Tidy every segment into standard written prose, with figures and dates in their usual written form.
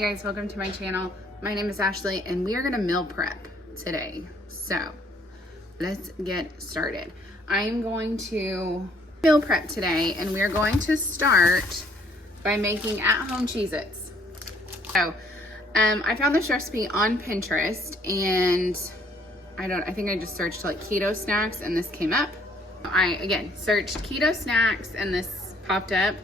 Hi guys, welcome to my channel. My name is Ashley and we are gonna meal prep today. So let's get started. I am going to meal prep today and we are going to start by making at-home Cheez-Its. So I found this recipe on Pinterest and I think I just searched like keto snacks and this came up. I again searched keto snacks and this popped up.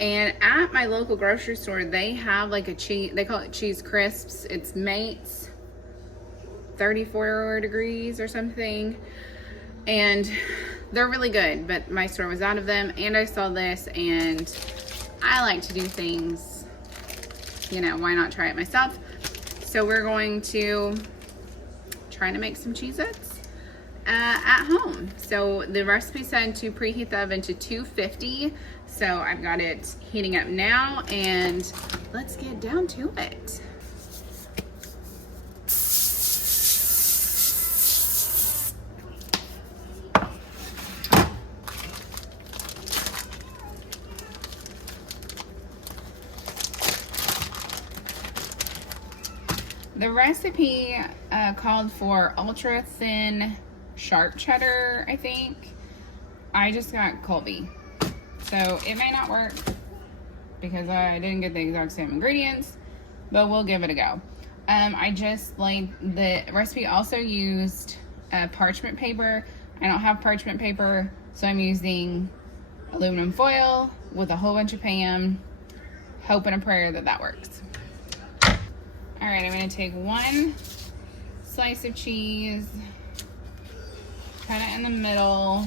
And at my local grocery store, they have like a cheese, they call it cheese crisps. It's Mates 34 degrees or something. And they're really good, but my store was out of them. And I saw this and I like to do things, you know, why not try it myself? So we're going to try to make some Cheez-Its at home. So the recipe said to preheat the oven to 250. So I've got it heating up now and let's get down to it. The recipe called for ultra thin sharp cheddar, I think. I just got Colby. So it may not work because I didn't get the exact same ingredients, but we'll give it a go. The recipe also used parchment paper. I don't have parchment paper, so I'm using aluminum foil with a whole bunch of Pam, hope and a prayer that that works. All right, I'm gonna take one slice of cheese, cut it in the middle,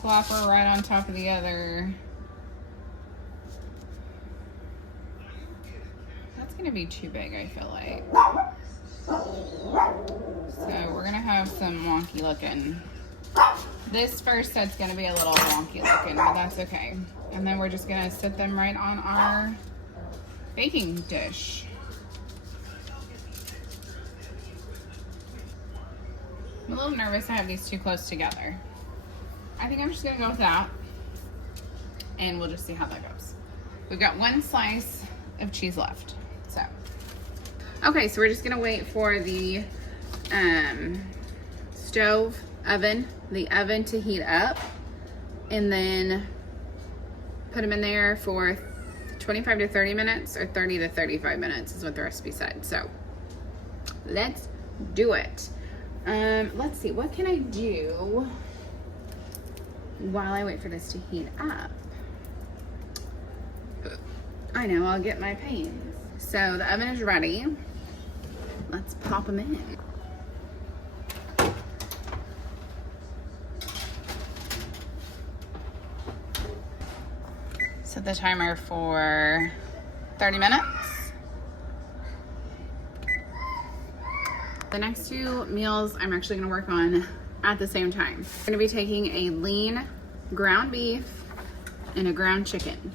plop her right on top of the other. That's gonna be too big, I feel like. So we're gonna have some wonky looking. This first set's gonna be a little wonky looking, but that's okay. And then we're just gonna sit them right on our baking dish. I'm a little nervous to have these too close together. I think I'm just gonna go with that and we'll just see how that goes. We've got one slice of cheese left. So, okay, so we're just gonna wait for the the oven to heat up and then put them in there for 25 to 30 minutes or 30 to 35 minutes is what the recipe said. So let's do it. Let's see, what can I do while I wait for this to heat up? I know, I'll get my panes. So the oven is ready. Let's pop them in. Set the timer for 30 minutes. The next two meals I'm actually gonna work on at the same time. I'm gonna be taking a lean ground beef and a ground chicken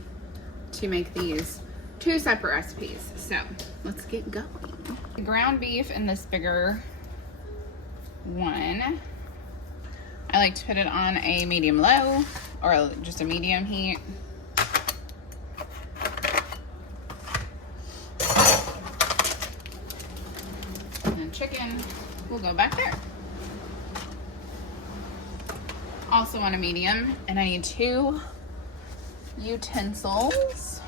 to make these two separate recipes. So let's get going. The ground beef in this bigger one, I like to put it on a medium low or just a medium heat. Chicken will go back there. Also on a medium, and I need 2 utensils.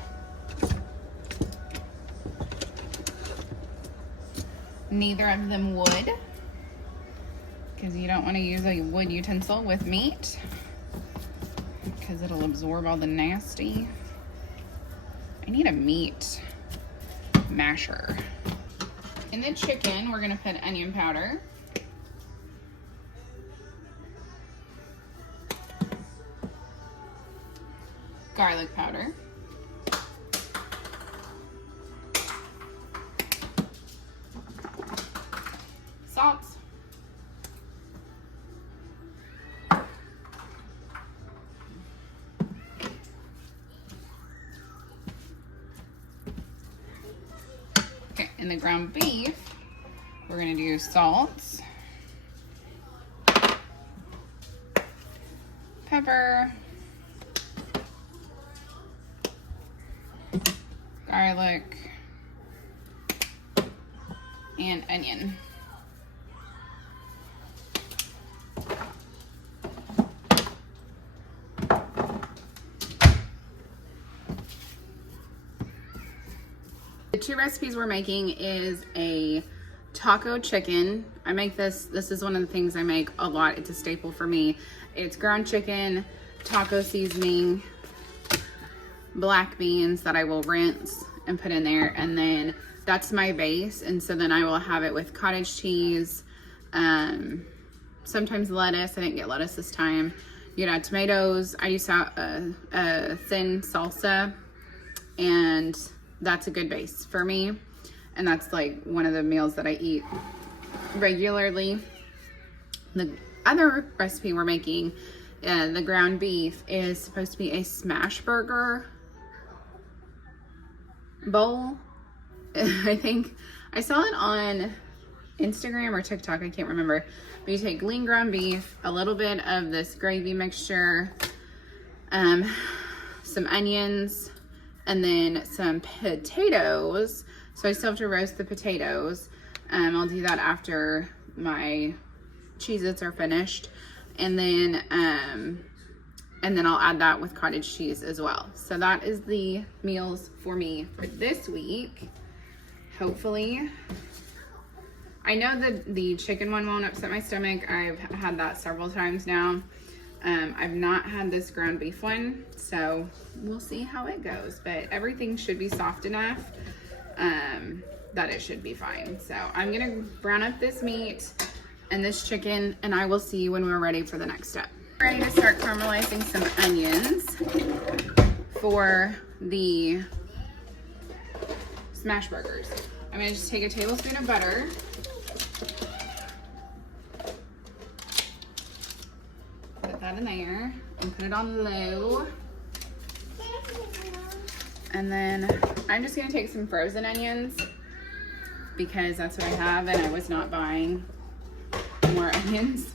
Neither of them wood, because you don't want to use a wood utensil with meat because it'll absorb all the nasty. I need a meat masher. In the chicken, we're gonna put onion powder, garlic powder, salt, okay, in the ground beef, we're gonna do salt, pepper, garlic, and onion. The two recipes we're making is a taco chicken. I make this is one of the things I make a lot. It's a staple for me. It's ground chicken, taco seasoning, black beans that I will rinse and put in there, and then that's my base. And so then I will have it with cottage cheese, sometimes lettuce. I didn't get lettuce this time. You know, tomatoes. I use a thin salsa, and that's a good base for me. And that's like one of the meals that I eat regularly. The other recipe we're making, the ground beef, is supposed to be a smash burger bowl. I think I saw it on Instagram or TikTok, I can't remember. But you take lean ground beef, a little bit of this gravy mixture, some onions, and then some potatoes. So I still have to roast the potatoes. I'll do that after my Cheez-Its are finished. And then I'll add that with cottage cheese as well. So that is the meals for me for this week. Hopefully. I know that the chicken one won't upset my stomach. I've had that several times now. I've not had this ground beef one, so we'll see how it goes. But everything should be soft enough that it should be fine. So I'm gonna brown up this meat and this chicken, and I will see you when we're ready for the next step. Ready to start caramelizing some onions for the smash burgers. I'm gonna just take a tablespoon of butter. Put that in there and put it on low. And then I'm just gonna take some frozen onions because that's what I have, and I was not buying more onions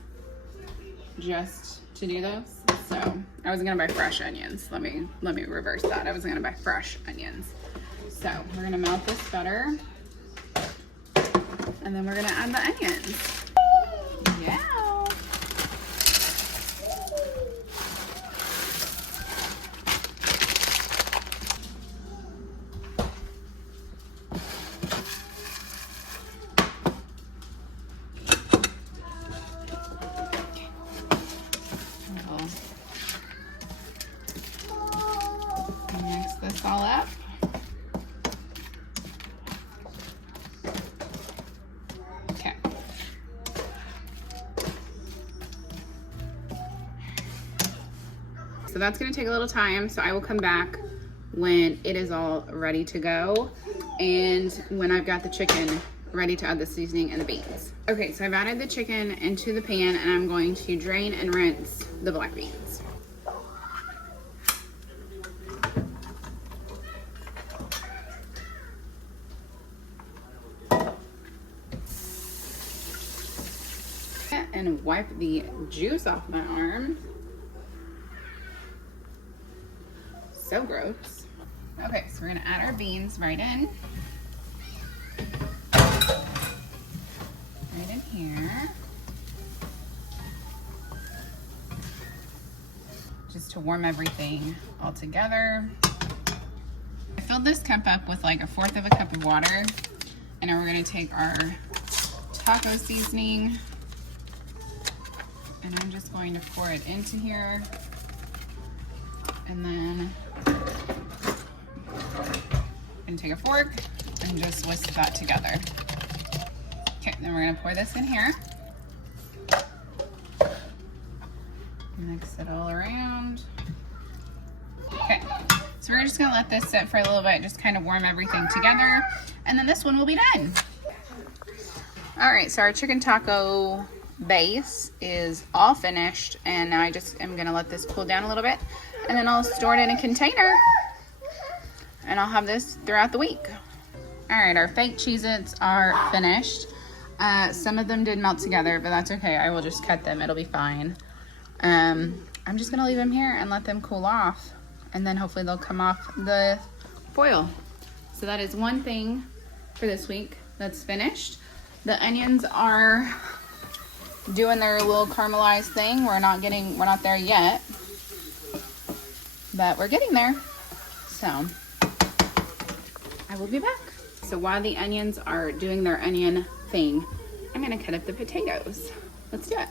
just to do those. So I wasn't gonna buy fresh onions. Let me reverse that. I was gonna buy fresh onions. So we're gonna melt this butter, and then we're gonna add the onions. Yeah. Mix this all up. Okay. So that's going to take a little time, so I will come back when it is all ready to go and when I've got the chicken ready to add the seasoning and the beans. Okay, so I've added the chicken into the pan, and I'm going to drain and rinse the black beans. And wipe the juice off my arm. So gross. Okay, so we're gonna add our beans right in. Right in here. Just to warm everything all together. I filled this cup up with like 1/4 of a cup of water. And then we're gonna take our taco seasoning, and I'm just going to pour it into here. And then I'm gonna take a fork and just whisk that together. Okay, then we're gonna pour this in here. Mix it all around. Okay, so we're just gonna let this sit for a little bit, just kind of warm everything together, and then this one will be done. All right, so our chicken taco base is all finished, and now I just am gonna let this cool down a little bit, and then I'll store it in a container, and I'll have this throughout the week. All right, our fake Cheez-Its are finished. Some of them did melt together, but that's okay. I will just cut them, it'll be fine. I'm just gonna leave them here and let them cool off, and then hopefully they'll come off the foil. So that is one thing for this week that's finished. The onions are doing their little caramelized thing. We're not there yet, but we're getting there. So I will be back. So while the onions are doing their onion thing, I'm gonna cut up the potatoes. Let's do it.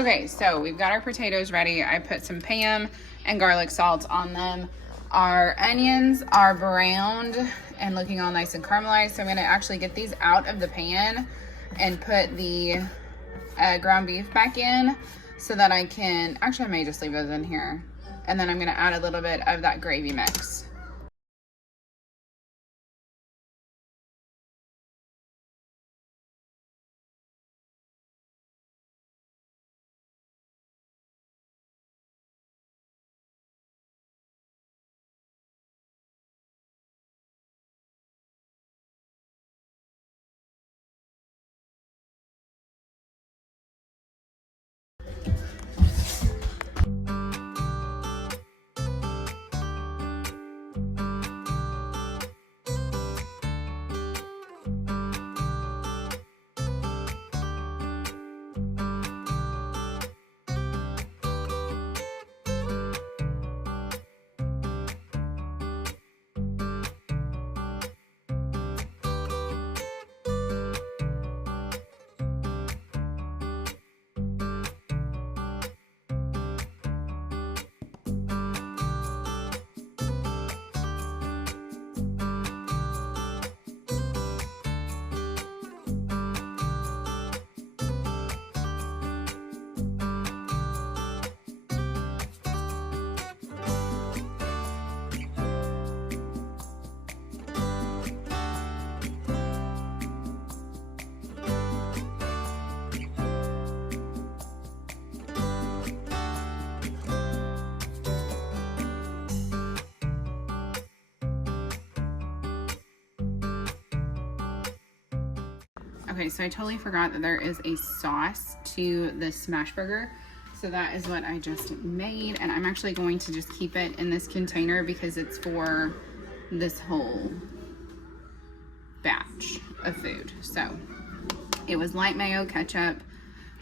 Okay, so we've got our potatoes ready. I put some Pam and garlic salt on them. Our onions are browned and looking all nice and caramelized. So I'm gonna actually get these out of the pan and put the ground beef back in so that I can, actually I may just leave those in here. And then I'm gonna add a little bit of that gravy mix. Okay, so I totally forgot that there is a sauce to the smash burger. So that is what I just made. And I'm actually going to just keep it in this container because it's for this whole batch of food. So it was light mayo, ketchup.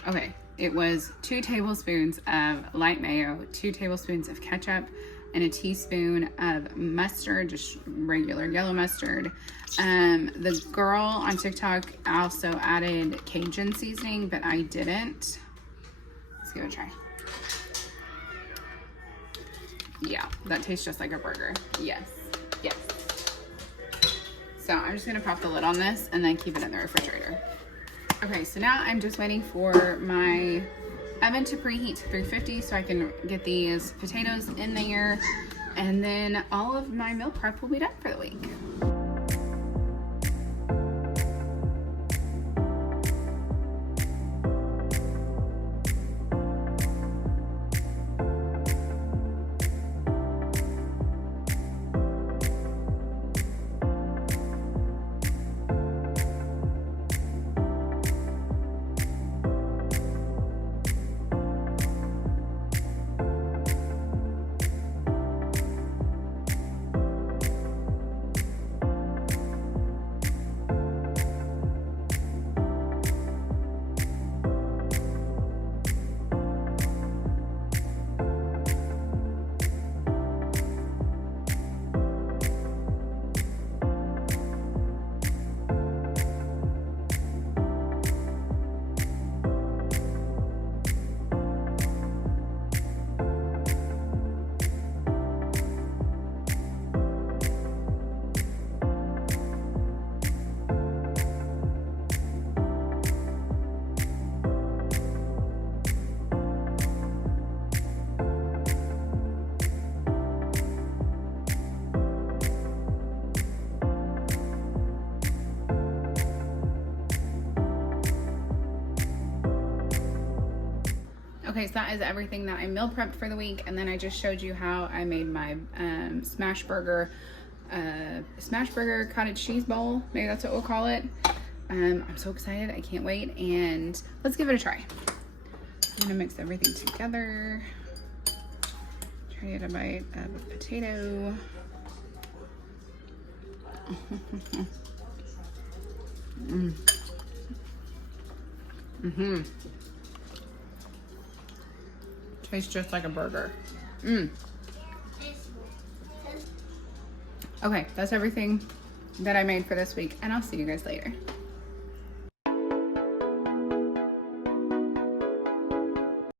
Okay, it was 2 tablespoons of light mayo, 2 tablespoons of ketchup, and a teaspoon of mustard, just regular yellow mustard. The girl on TikTok also added Cajun seasoning, but I didn't. Let's give it a try. Yeah, that tastes just like a burger. Yes, yes. So I'm just gonna pop the lid on this and then keep it in the refrigerator. Okay, so now I'm just waiting for my oven to preheat to 350 so I can get these potatoes in there, and then all of my meal prep will be done for the week. Okay, so that is everything that I meal prepped for the week, and then I just showed you how I made my smash burger cottage cheese bowl. Maybe that's what we'll call it. I'm so excited. I can't wait, and let's give it a try. I'm gonna mix everything together. Try to get a bite of a potato. Tastes just like a burger. Okay, that's everything that I made for this week, and I'll see you guys later.